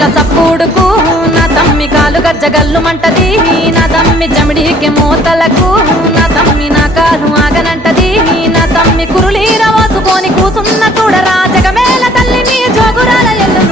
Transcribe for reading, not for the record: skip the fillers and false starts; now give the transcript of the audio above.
పిల్ల సప్పుడుకు నా తమ్మి కాలు గజ్జగల్లు మంటది నా తమ్మి జమిడికి మూతలకు నా తమ్మి నా కాలు ఆగనంటది నా తమ్మి కురులీర వాసుకొని కూసున్న చూడరా జగమేల తల్లి నీ జోగురాల ఎల్లు